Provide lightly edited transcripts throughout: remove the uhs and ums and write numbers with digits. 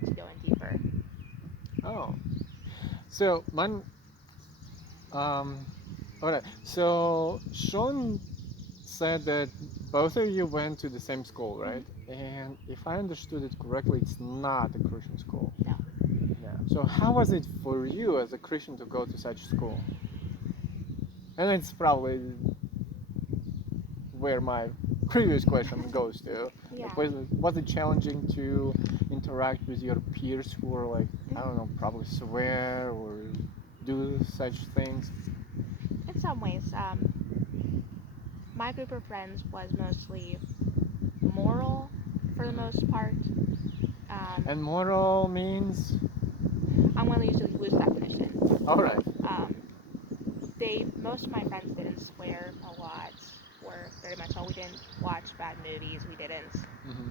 wanting to go in deeper. Oh, so man, um, all right. So Sean said that both of you went to the same school, right? Hmm. And if I understood it correctly, it's not a Christian school. No. Yeah. So how was it for you as a Christian to go to such school? And it's probably where my previous question goes to. Yeah. Like, was it challenging to interact with your peers who were like, I don't know, Hmm. probably swear or do such things? In some ways, my group of friends was mostly moral for the most Hmm. part. Um, And moral means, I'm going to use a loose definition. all right. Um, most of my friends didn't swear a lot, or very much so. We didn't watch bad movies. We didn't Hmm.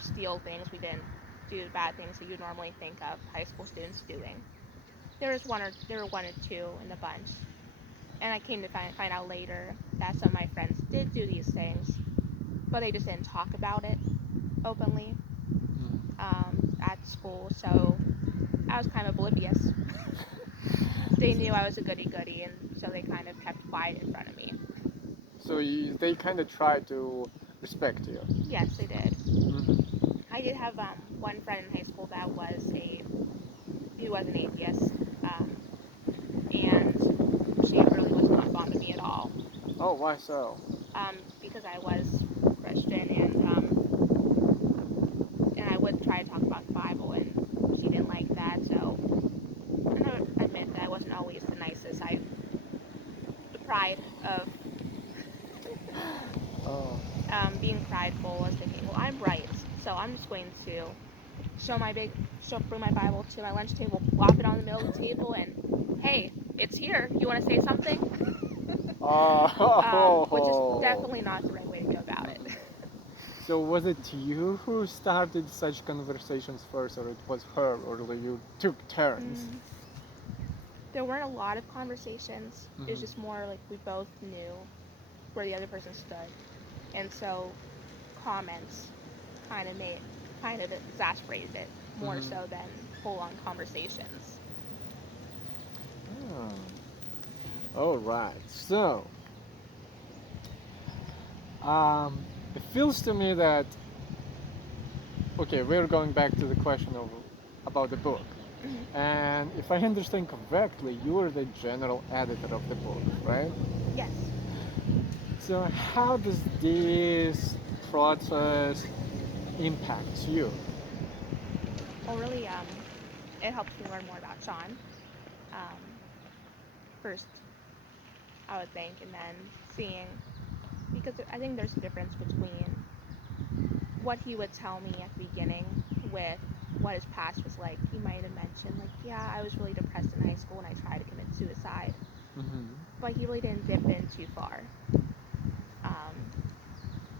steal things. We didn't do bad things that you normally think of high school students doing. There were one or two in the bunch, and I came to find out later that some of my friends did do these things, but they just didn't talk about it openly at school. So I was kind of oblivious. They knew I was a goody goody, and so they kind of kept quiet in front of me. So they kind of try to respect you. Yes, they did. Hmm. I did have one friend in high school that he was an atheist, and she really was not fond of me at all, Oh, why so? because I was Christian, and I would try to talk about the Bible, and she didn't like that. So and I would admit that I wasn't always the nicest. The pride of Oh. being prideful was thinking, well, I'm right, so I'm just going to bring my Bible to my lunch table, plop it on the middle of the table, and hey, it's here. You want to say something? Which is Oh. definitely not the right way to go about it. Mhm. So was it you who started such conversations first, or it was her, or you took turns? mm, there weren't a lot of conversations. It was Hmm. just more like we both knew where the other person stood, and so comments kind of made kind of exasperated it more Hmm. so than full-on conversations. Oh. All right. So, um, it feels to me that okay, we're going back to the question of about the book. Hmm. And if I understand correctly, you are the general editor of the book, right? Yes. So how does this process impact you? Well, really, it helps me learn more about Shawn. Um, First, I would think, and then seeing because I think there's a difference between what he would tell me at the beginning with what his past was like. He might have mentioned like, yeah, I was really depressed in high school and I tried to commit suicide, Hmm. but he really didn't dip in too far, um,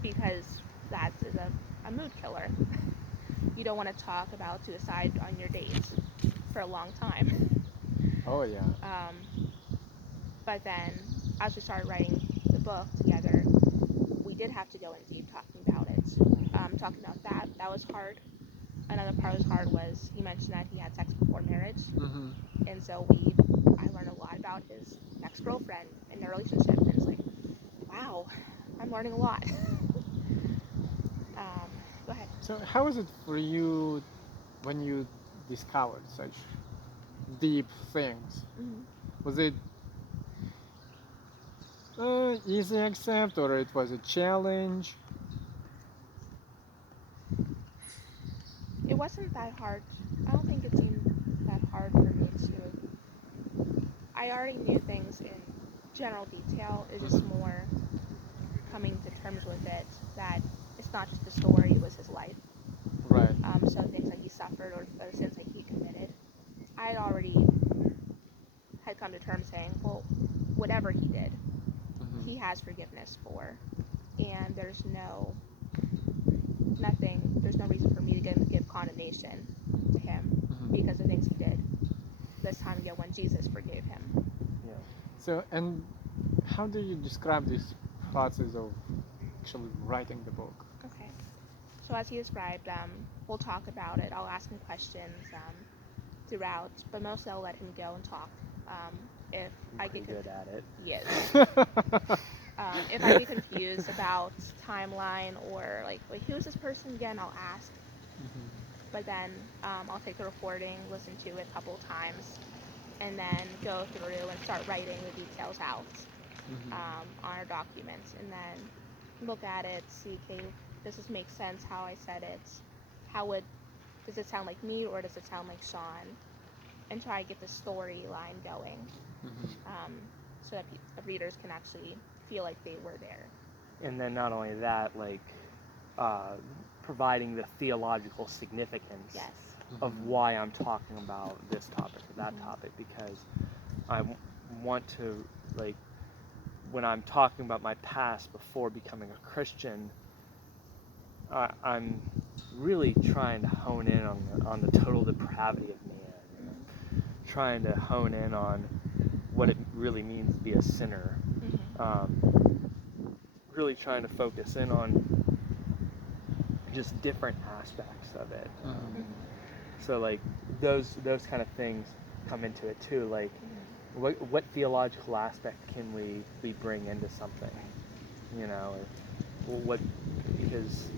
because that is a mood killer. You don't want to talk about suicide on your dates for a long time. Oh yeah. Um, but then as we started writing the book together, we did have to go in deep talking about it. Talking about that was hard. Another part was hard was he mentioned that he had sex before marriage, Hmm. and so I learned a lot about his ex girlfriend and their relationship, and it's like, wow, I'm learning a lot. Go ahead. So how was it for you when you discovered such deep things? Hmm. Was it easy accept or it was a challenge? It wasn't that hard. I don't think it seemed that hard for me to. I already knew things in general detail. It's just Hmm. more coming to terms with it that it's not just a story, it was his life. Right. So things that he suffered or the sins that he committed, I had come to terms saying, well, whatever he did, he Hmm. has forgiveness for, and there's no reason for me to give condemnation to him because Hmm. of things he did this time ago when Jesus forgave him. Yeah. So, and how do you describe this process of actually writing the book? Okay. So as he described, we'll talk about it. I'll ask him questions throughout, but mostly I'll let him go and talk. If I'm I pretty get good at it. yes, if I get confused about timeline or like who is this person again, I'll ask. But then I'll take the recording, listen to it a couple times, and then go through and start writing the details out on our documents, and then look at it, see, okay, does this make sense how I said it? How would does it sound like me or does it sound like Shawn? And try to get the storyline going, so that readers can actually feel like they were there. And then not only that, like uh, providing the theological significance Yes. of why I'm talking about this topic or that topic, because I want to, like, when I'm talking about my past before becoming a Christian, I'm really trying to hone in on the total depravity of man, trying to hone in on what it really means to be a sinner, really trying to focus in on just different aspects of it. So like those kind of things come into it too. Like what theological aspect can we bring into something? You know, or what because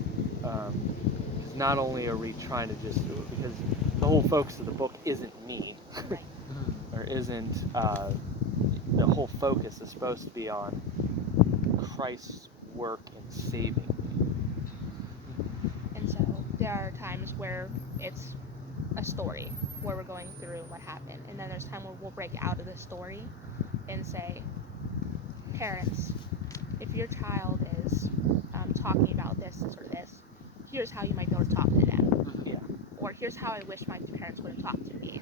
not only are we trying to just because the whole focus of the book isn't me, or isn't the whole focus is supposed to be on Christ's work in saving me. And so there are times where it's a story where we're going through what happened, and then there's time where we'll break out of the story and say, parents, if your child is talking about this or this, here's how you might be able to talk to them. Yeah. Or here's how I wish my parents would have talked to me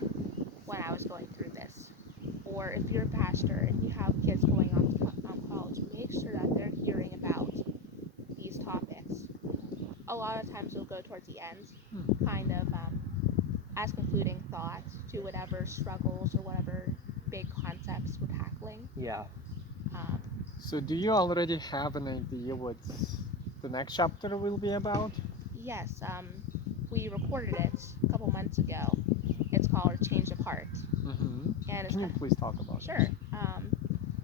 when I was going through this. Or if you're a pastor and you have kids going off to college, make sure that they're hearing about these topics. A lot of times it'll go towards the end, kind of as concluding thought to whatever struggles or whatever big concepts we're tackling. Yeah. So do you already have an idea what the next chapter will be about? Yes, we recorded it a couple months ago. It's called Change of Heart. And it's Can you please talk about it? Sure.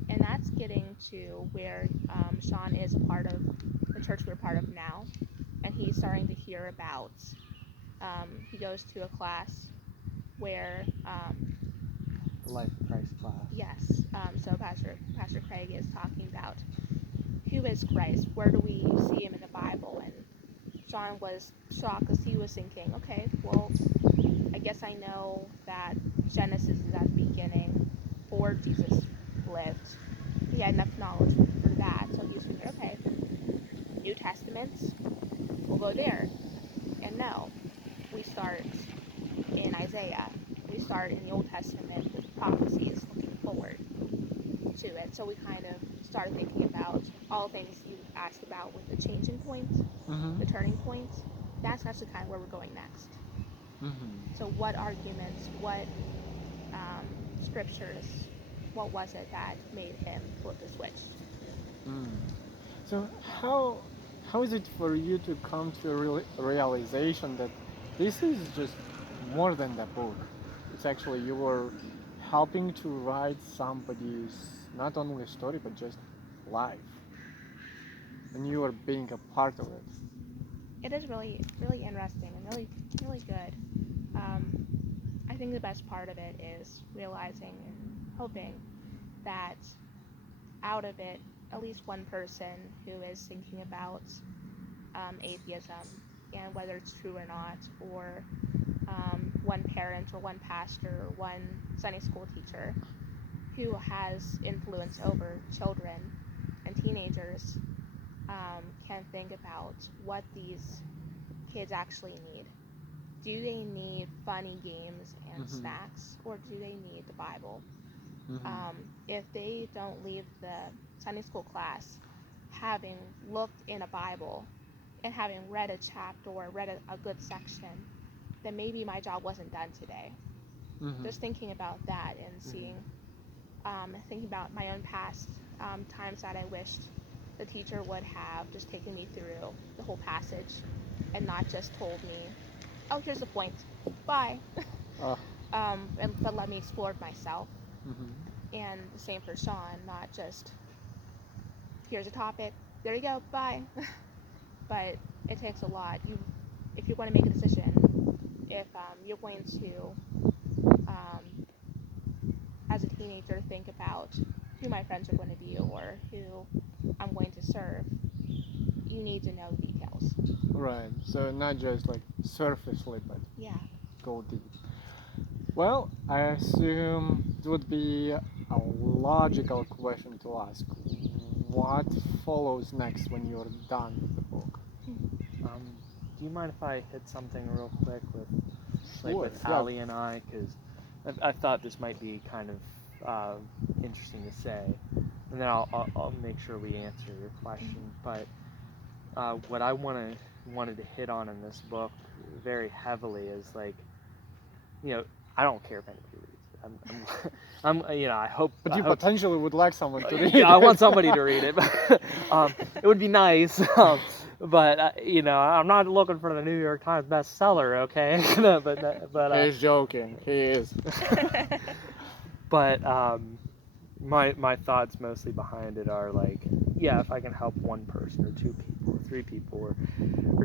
And that's getting to where Shawn is a part of the church we're part of now, and he's starting to hear about. He goes to a class where The Life of Christ class. yes, so Pastor Craig is talking about who is Christ, where do we see him in the Bible, and Shawn was shocked because he was thinking, okay, well, I guess I know that Genesis is at the beginning, or Jesus lived. He had enough knowledge for that, so he was thinking, okay, New Testament, we'll go there. And no, we start in Isaiah. We start in the Old Testament with prophecies looking forward to it. So we kind of started thinking about all the things you asked about with the changing point, the turning point. That's actually kind of where we're going next. So what arguments, what scriptures, what was it that made him flip the switch? So how is it for you to come to a realization that this is just more than the book? It's actually you were helping to write somebody's not only story but just life, and you are being a part of it. It is really, really interesting and really, really good. I think the best part of it is realizing and hoping that out of it, at least one person who is thinking about atheism and whether it's true or not, or one parent or one pastor or one Sunday school teacher who has influence over children and teenagers can think about what these kids actually need. Do they need funny games and snacks, or do they need the Bible? If they don't leave the Sunday school class having looked in a Bible and having read a chapter or read a good section, then maybe my job wasn't done today. Just thinking about that and seeing, thinking about my own past times that I wished the teacher would have just taken me through the whole passage and not just told me oh, here's the point. Bye. Oh. And but let me explore it myself. Mhm. And the same for Shawn, not just here's a topic, there you go, bye. But it takes a lot. If you're going to make a decision, if you're going to, um, as a teenager, think about who my friends are going to be or who I'm going to serve, you need to know the details. Right. So not just like surfacely, but Yeah. go deep. Well, I assume it would be a logical question to ask. What follows next when you're done with the book? Do you mind if I hit something real quick Sure. with Yeah. Aly and I? Because I thought this might be kind of interesting to say, and then I'll make sure we answer your question. But what I wanted to hit on in this book very heavily is like, you know, I don't care if anybody reads it. I hope. But I you hope, potentially would like someone to read yeah, I it. want somebody to read it. It would be nice. But I'm not looking for the New York Times bestseller, okay? He's joking. He is. But my thoughts mostly behind it are like, yeah, if I can help one person or two people or three people or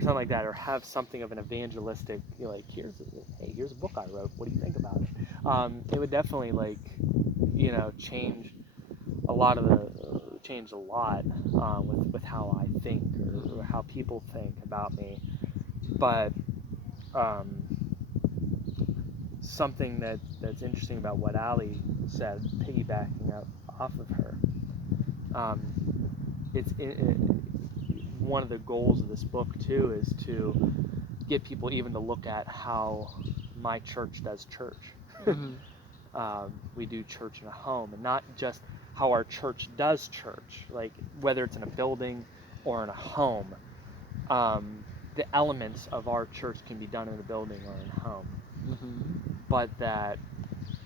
something like that, or have something of an evangelistic, like here's a book I wrote. What do you think about it? It would definitely change change a lot with how I think or how people think about me. But something that's interesting about what Aly said, piggybacking up off of her, um, one of the goals of this book too is to get people even to look at how my church does church. Mhm. We do church in a home, and not just how our church does church, like whether it's in a building or in a home. The elements of our church can be done in a building or in a home, but that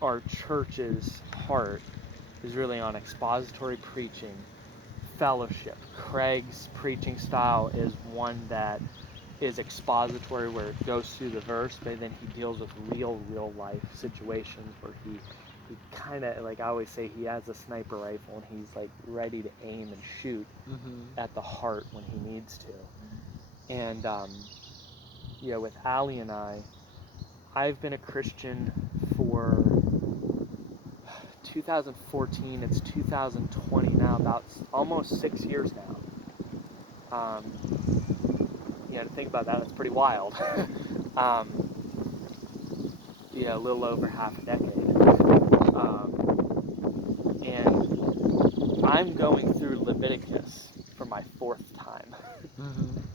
our church's heart is really on expository preaching, fellowship. Craig's preaching style is one that is expository, where it goes through the verse, but then he deals with real life situations where he kind of, like I always say, he has a sniper rifle and he's like ready to aim and shoot at the heart when he needs to. And with Aly and I've been a Christian for 2014. It's 2020 now, about almost 6 years now. To think about that, it's pretty wild. A little over half a decade. And I'm going through Leviticus for my 4th time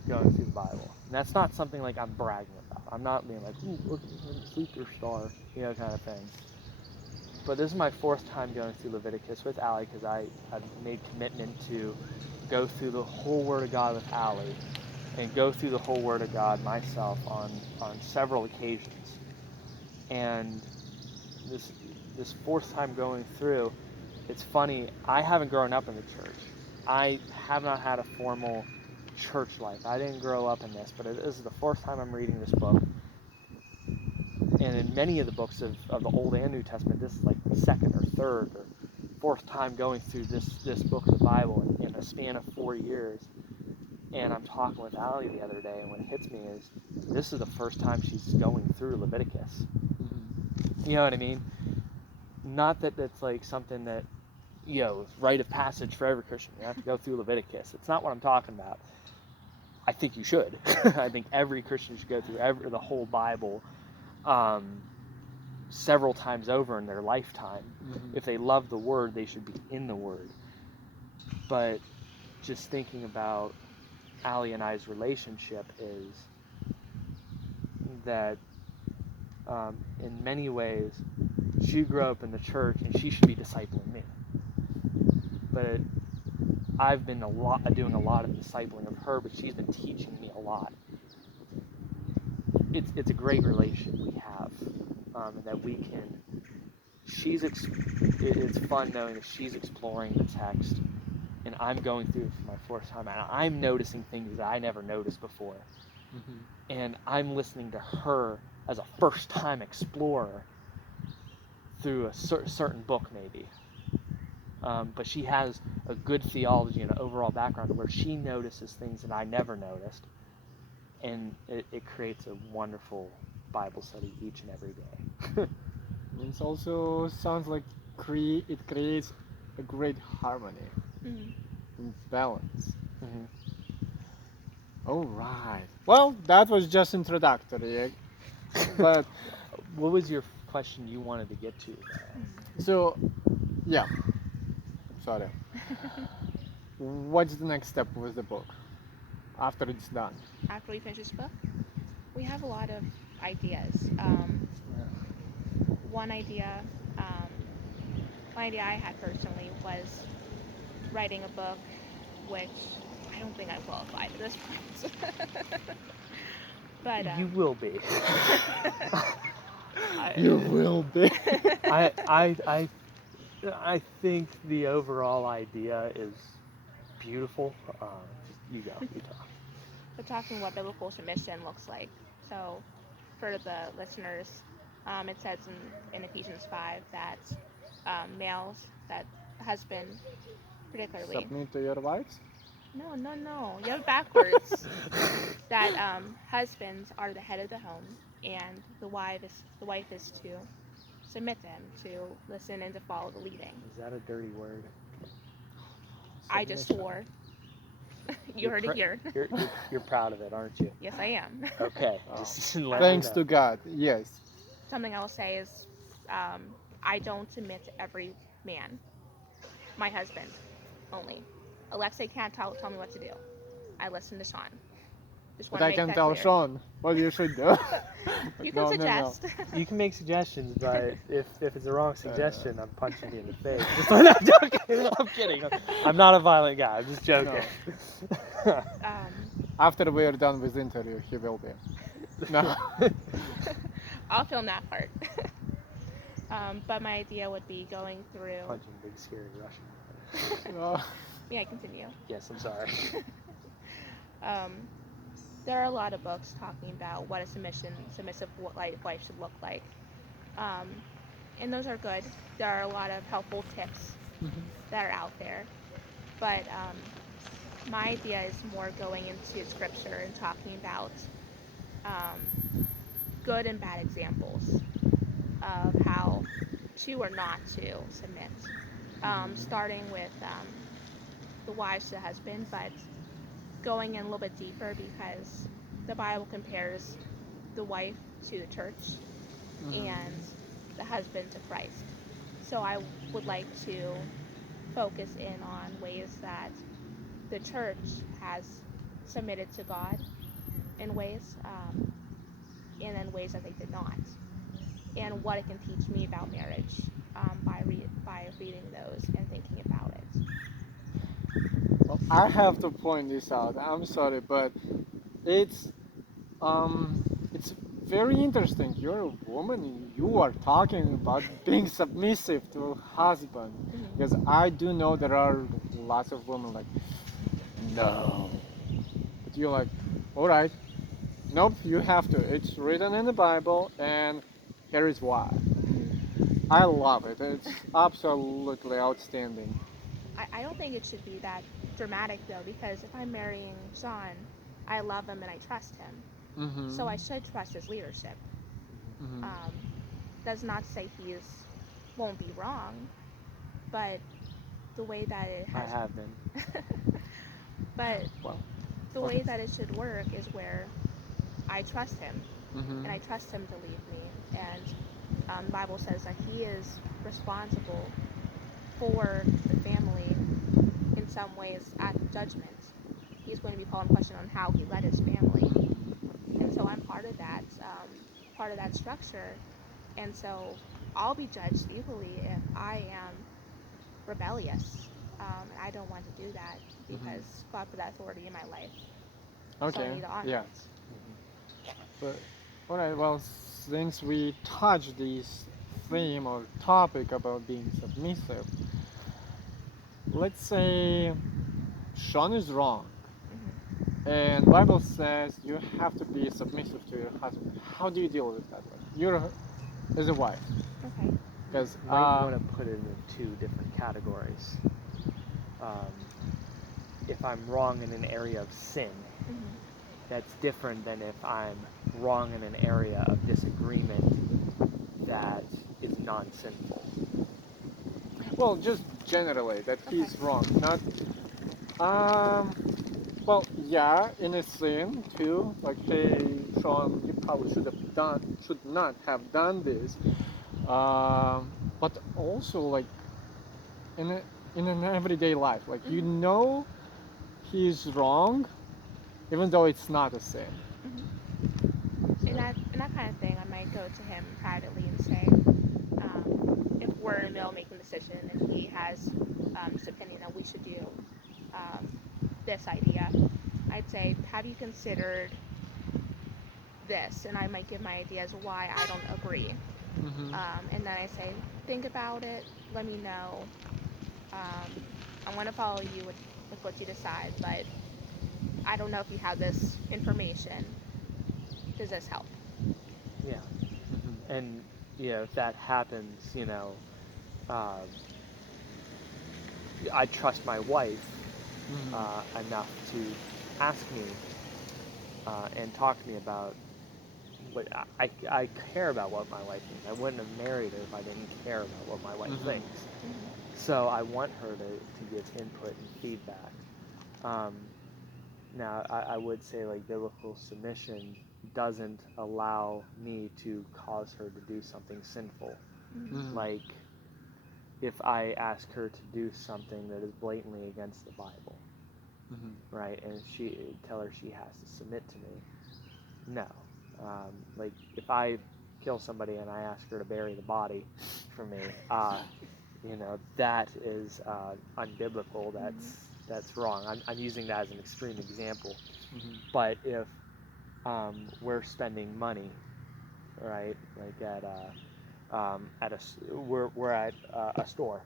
going through the Bible. And that's not something like I'm bragging about. I'm not being like, ooh, look, I'm a superstar, kind of thing. But this is my 4th time going through Leviticus with Aly, because I've made commitment to go through the whole Word of God with Aly and go through the whole Word of God myself on several occasions. And this 4th time going through, it's funny, I haven't grown up in the church. I have not had a formal church life. I didn't grow up in this, but this is the 4th time I'm reading this book. And in many of the books of the Old and New Testament, this is like the 2nd or 3rd or 4th time going through this book of the Bible in a span of 4 years. And I'm talking with Aly the other day, and what hits me is this is the first time she's going through Leviticus. You know what I mean? Not that that's like something that, rite of passage for every Christian. You have to go through Leviticus. It's not what I'm talking about. I think you should. I think every Christian should go through the whole Bible several times over in their lifetime. If they love the Word, they should be in the Word. But just thinking about Aly and I's relationship is that in many ways she grew up in the church and she should be discipling me. But I've been doing a lot of discipling of her, but she's been teaching me a lot. It's a great relationship we have, and that we can. It's fun knowing that she's exploring the text, and I'm going through it for my 4th time, and I'm noticing things that I never noticed before. and I'm listening to her as a first-time explorer through a certain book, maybe. But she has a good theology and an overall background where she notices things that I never noticed, and it creates a wonderful Bible study each and every day. It also sounds like it creates a great harmony and balance. All right. Well, that was just introductory, but What was your question you wanted to get to? so yeah. Sorry. What's the next step with the book after it's done? After we finish this book, we have a lot of ideas. One idea, um, one idea I had personally was writing a book, which I don't think I'm qualified at this point. But You will be. You will be. I think the overall idea is beautiful. You go. You talk. we're talking what biblical submission looks like. So, for the listeners, it says in Ephesians 5 that males, that husband particularly. Submit to your wives? No. You have it backwards. That husbands are the head of the home, and the wife is to submit to him, to listen and to follow the leading. Is that a dirty word? I just swore. You heard it here. You're proud of it, aren't you? Yes, I am. Okay. Just let me Thanks know. to God. Yes. Something I will say is, I don't submit to every man. My husband only. Alexei can't tell me what to do. I listen to Shawn. Just But want to I make can that tell clear. Shawn what you should do. You can No. suggest. You can make suggestions, but if it's a wrong suggestion, I'm punching you in the face. Just like that. Joking. I'm kidding. I'm not a violent guy. I'm just joking. After we are done with the interview, he will be. No. I'll film that part. But my idea would be going through. Punching big scary Russian. May I continue? Yes, I'm sorry. There are a lot of books talking about what a submissive wife should look like. And those are good. There are a lot of helpful tips that are out there. But my idea is more going into scripture and talking about good and bad examples of how to or not to submit. Starting with the wives to the husband, but going in a little bit deeper because the Bible compares the wife to the church and the husband to Christ. So I would like to focus in on ways that the church has submitted to God in ways, and then ways that they did not, and what it can teach me about marriage by reading those and thinking about it. Well, I have to point this out. I'm sorry, but it's very interesting. You're a woman and you are talking about being submissive to a husband. Because I do know there are lots of women like, no. But you're like, all right, nope, you have to. It's written in the Bible, and here is why. I love it. It's absolutely outstanding. I don't think it should be that dramatic though, because if I'm marrying Shawn, I love him and I trust him. So I should trust his leadership. Does not say he won't be wrong, but the way that it has. I have been. But the way that it should work is where I trust him, and I trust him to lead me. And the Bible says that he is responsible for the family in some ways at judgment. He's going to be called in question on how he led his family, and so I'm part of that structure. And so I'll be judged equally if I am rebellious, and I don't want to do that because God put that authority in my life. Okay. So I need to honor it. But all right. Well, since we touched this theme or topic about being submissive, let's say Shawn is wrong. and Bible says you have to be submissive to your husband. How do you deal with that? You're as a wife, Okay. because Might want to put it in two different categories. Um, if I'm wrong in an area of sin, Mhm. that's different than if I'm wrong in an area of disagreement that is non-sinful. well, just generally that Okay. he's wrong. Not well, yeah, in a sin too. Like, hey, Sean, you probably should not have done this. But also like in in an everyday life, like you Mhm. know he's wrong, even though it's not a sin. Mhm. So, In that kind of thing, I might go to him privately and say, if we're in the middle of making a decision and he has this opinion that we should do um, this idea, I'd say, have you considered this? And I might give my ideas why I don't agree. hmm And then I say, think about it. Let me know. Um, I want to follow you with what you decide, but I don't know if you have this information. Does this help? Yeah. hmm And if that happens, um, I trust my wife enough to ask me and talk to me about what I care about what my wife thinks. I wouldn't have married her if I didn't care about what my wife hmm thinks. Hmm. So I want her to give input and feedback. Um, Now, I would say like biblical submission doesn't allow me to cause her to do something sinful. Hmm. hmm Like if I ask her to do something that is blatantly against the Bible, hmm right, and she tell her she has to submit to me, no. Like if I kill somebody and I ask her to bury the body for me, that is unbiblical. Hmm. That's wrong. I'm using that as an extreme example. hmm But if we're spending money, right? Like we're at a store.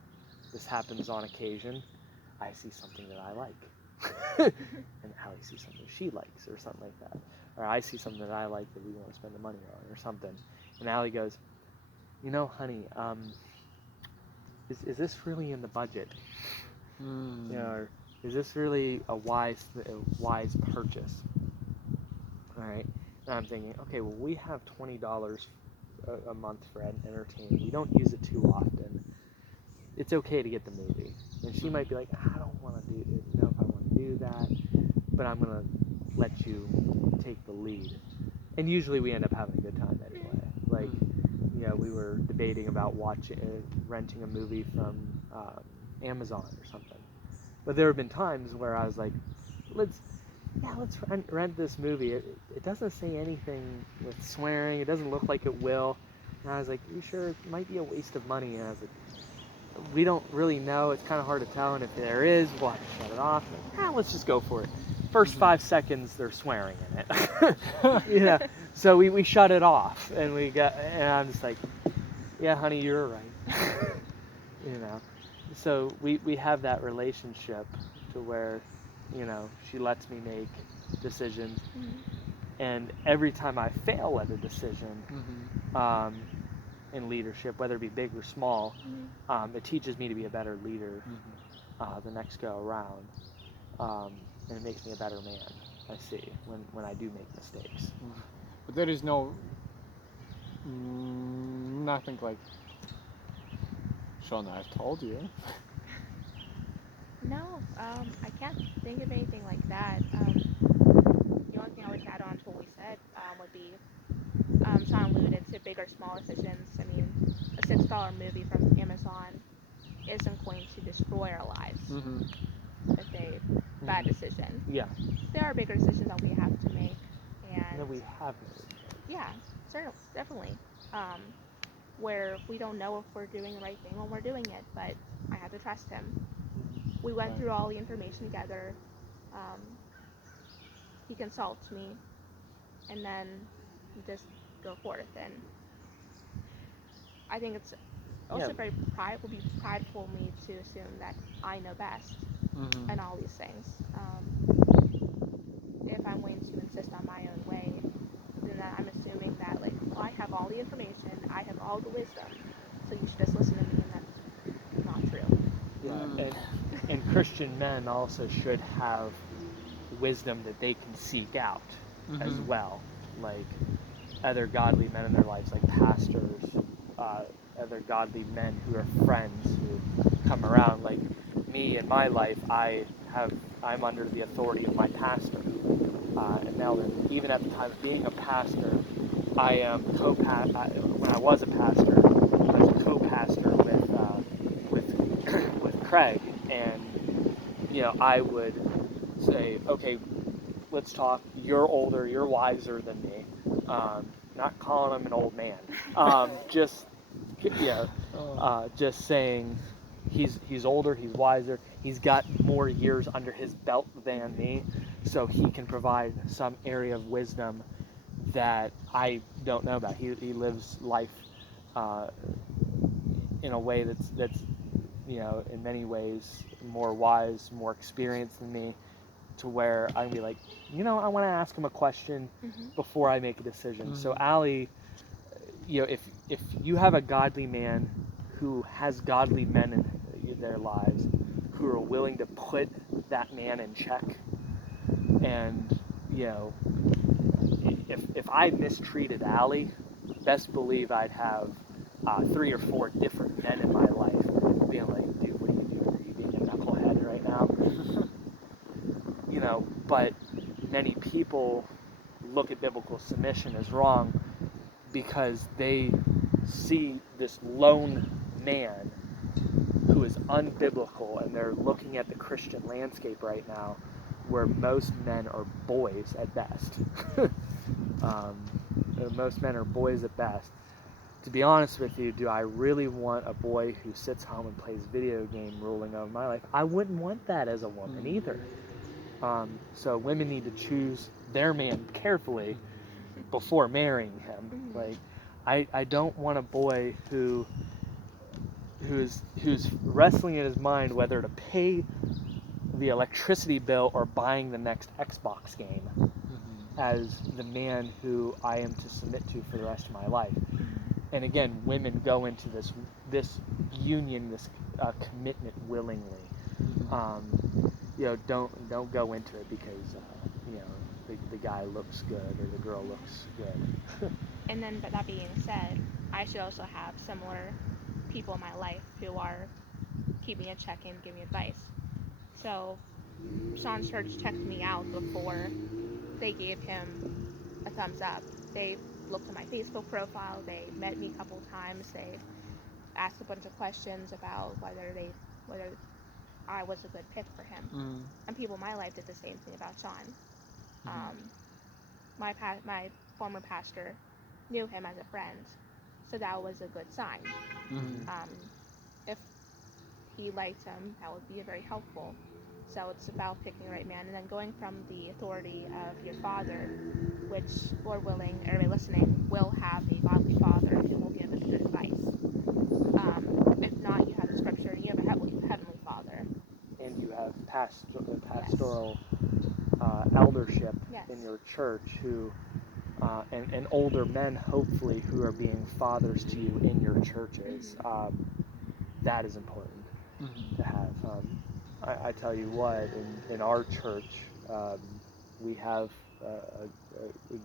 This happens on occasion. I see something that I like, and Allie sees something she likes, or something like that. Or I see something that I like that we want to spend the money on, or something. And Allie goes, honey, is this really in the budget? Or is this really a wise purchase? All right. And I'm thinking, okay, well, we have $20 a month for entertainment. We don't use it too often. It's okay to get the movie. And she might be like, I don't want to know if I want to do that, but I'm gonna let you take the lead. And usually we end up having a good time anyway. Like, we were debating about renting a movie from Amazon or something. But there have been times where I was like, let's let's rent this movie. It doesn't say anything with swearing. It doesn't look like it will. And I was like, you sure? It might be a waste of money. And I was like, we don't really know. It's kind of hard to tell. And if there is, we'll have to shut it off. And, let's just go for it. First 5 seconds, they're swearing in it. So we shut it off, and and I'm just like, yeah, honey, you're right. you know. So we have that relationship to where, she lets me make decisions, Hmm. and every time I fail at a decision hmm um, in leadership, whether it be big or small, Hmm. it teaches me to be a better leader hmm the next go around, and it makes me a better man. I see when I do make mistakes. But there is nothing like Sean. I've told you. No, I can't think of anything like that. The only thing I would add on to what we said would be Sean alluded to big or small decisions. I mean, a $6 movie from Amazon isn't going to destroy our lives hmm with a bad decision. Yeah, There are bigger decisions that we have to make, and that we have made. yeah, certainly, definitely. Um, where we don't know if we're doing the right thing when we're doing it, but I have to trust him. We went Right. through all the information together. Um, he consults me, and then we just go forth. And I think it's Yeah, also would be prideful of me to assume that I know best hmm and all these things. if I'm going to insist on my own way, then that I'm assuming that, like, well, I have all the information, I have all the wisdom, so you should just listen to me, and that's not true. Yeah, and Christian men also should have wisdom that they can seek out as well, like other godly men in their lives, like pastors, other godly men who are friends who come around. Like me in my life, I'm under the authority of my pastor, and now that even at the time of being a pastor, I am when I was a pastor, I was a co-pastor with with Craig, and I would say, okay, let's talk. You're older, you're wiser than me. Not calling him an old man. Just just saying he's older, he's wiser, he's got more years under his belt than me, so he can provide some area of wisdom that I don't know about. He lives life uh, in a way that's in many ways more wise, more experienced than me, to where I can be like, I want to ask him a question before I make a decision. So Aly, if you have a godly man who has godly men in their lives who are willing to put that man in check, and if I mistreated Aly, best believe I'd have 3 or 4 different men in my life being like, dude, what are you doing? Are you being a knucklehead right now? But many people look at biblical submission as wrong because they see this lone man who is unbiblical, and they're looking at the Christian landscape right now where most men are boys at best. Most men are boys at best. To be honest with you, do I really want a boy who sits home and plays video game ruling over my life? I wouldn't want that as a woman either. So women need to choose their man carefully before marrying him. Like, I don't want a boy who's wrestling in his mind whether to pay the electricity bill or buying the next Xbox game as the man who I am to submit to for the rest of my life. And again, women go into this union, this commitment willingly. Don't go into it because the guy looks good or the girl looks good. And then, but that being said, I should also have similar people in my life who are keeping a check and giving me advice. So Shawn's church checked me out before they gave him a thumbs up. They looked at my Facebook profile, they met me a couple times, they asked a bunch of questions about whether I was a good fit for him. And people in my life did the same thing about Shawn. My former pastor knew him as a friend, so that was a good sign. If he liked him, that would be very helpful. So it's about picking the right man, and then going from the authority of your father, which, Lord willing, everybody listening will have a godly father who will give us good advice. If not, you have the scripture, and you have a heavenly father. And you have pastoral eldership in your church who, and older men, hopefully, who are being fathers to you in your churches. That is important to have. I tell you what, in our church, we have a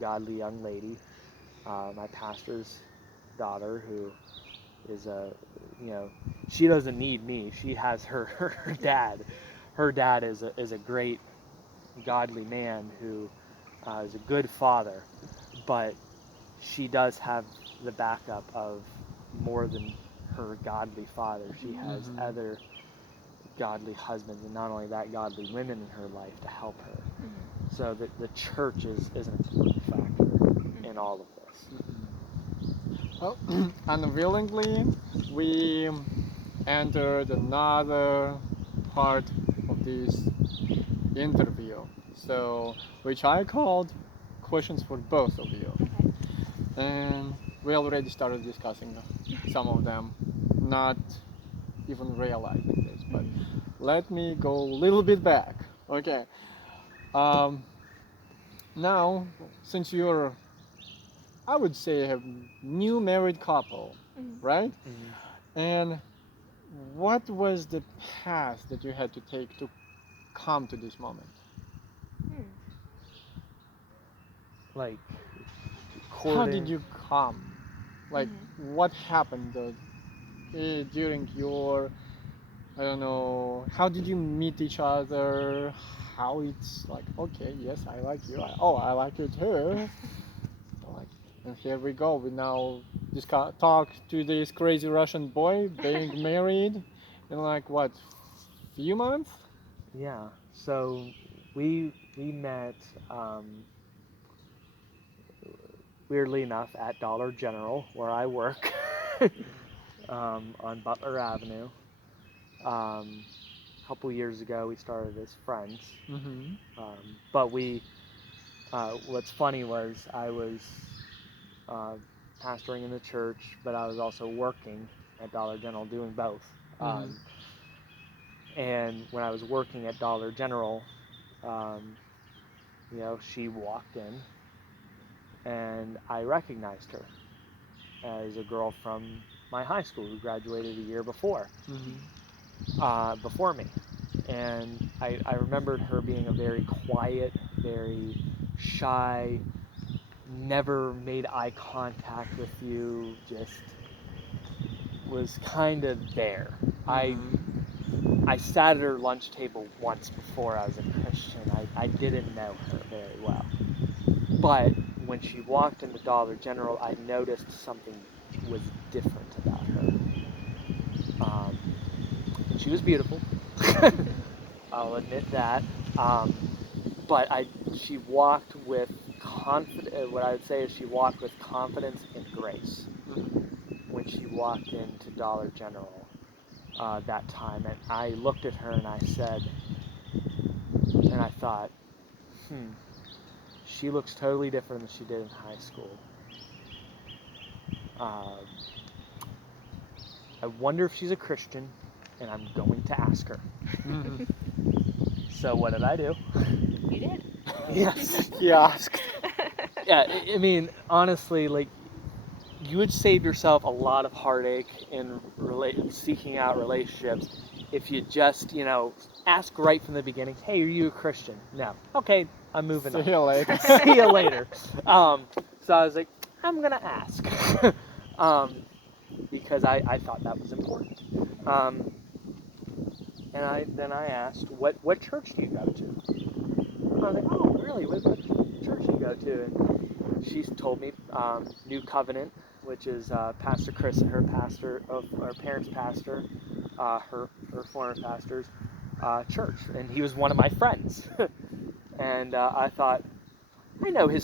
godly young lady, my pastor's daughter, who is she doesn't need me. She has her dad. Her dad is a great godly man who is a good father, but she does have the backup of more than her godly father. She has other godly husbands, and not only that, godly women in her life to help her. So the church is an important factor in all of this. Well, unwillingly, we entered another part of this interview, so which I called questions for both of you. And we already started discussing some of them, not even realizing this, but let me go a little bit back. Okay. now, since you're, I would say, a new married couple, Mhm. right? Mhm. And what was the path that you had to take to come to this moment? Hmm. Like How did courting. you come? Like, Mhm. what happened during your, I don't know, how did you meet each other? How it's like, okay, yes, I like you. Oh, I like you too. Like, and here we go. We now just talk to this crazy Russian boy being married in like what, few months? Yeah. So we met weirdly enough at Dollar General where I work on Butler Avenue. A couple years ago, we started as friends. Mm-hmm. But what's funny was I was uh, pastoring in the church, but I was also working at Dollar General doing both. Mm-hmm. And when I was working at Dollar General, um, she walked in, and I recognized her as a girl from my high school who graduated a year Mm-hmm. before me. And I remembered her being a very quiet, very shy, never made eye contact with you, just was kind of there. I Mm-hmm. I sat at her lunch table once before I was a Christian. I didn't know her very well. But when she walked into Dollar General, I noticed something was different about her. Um, and she was beautiful. I'll admit that. Um, but she walked with confidence. What I would say is she walked with confidence and grace when she walked into Dollar General that time. And I looked at her and I said, and I thought, she looks totally different than she did in high school. Um, I wonder if she's a Christian, and I'm going to ask her. Mm-hmm. So what did I do? You did. Yes. He asked. Yeah, I mean, honestly, like, you would save yourself a lot of heartache in seeking out relationships if you just, ask right from the beginning, hey, are you a Christian? No. Okay, I'm moving See on. you later. See you later. So I was like, I'm going to ask. Because I thought that was important. Um, and then I asked, what church do you go to? I was like, oh, really? What church do you go to? And she's told me New Covenant, which is Pastor Chris and her pastor, of our parents' pastor, her former pastor's church, and he was one of my friends. And I thought, I know his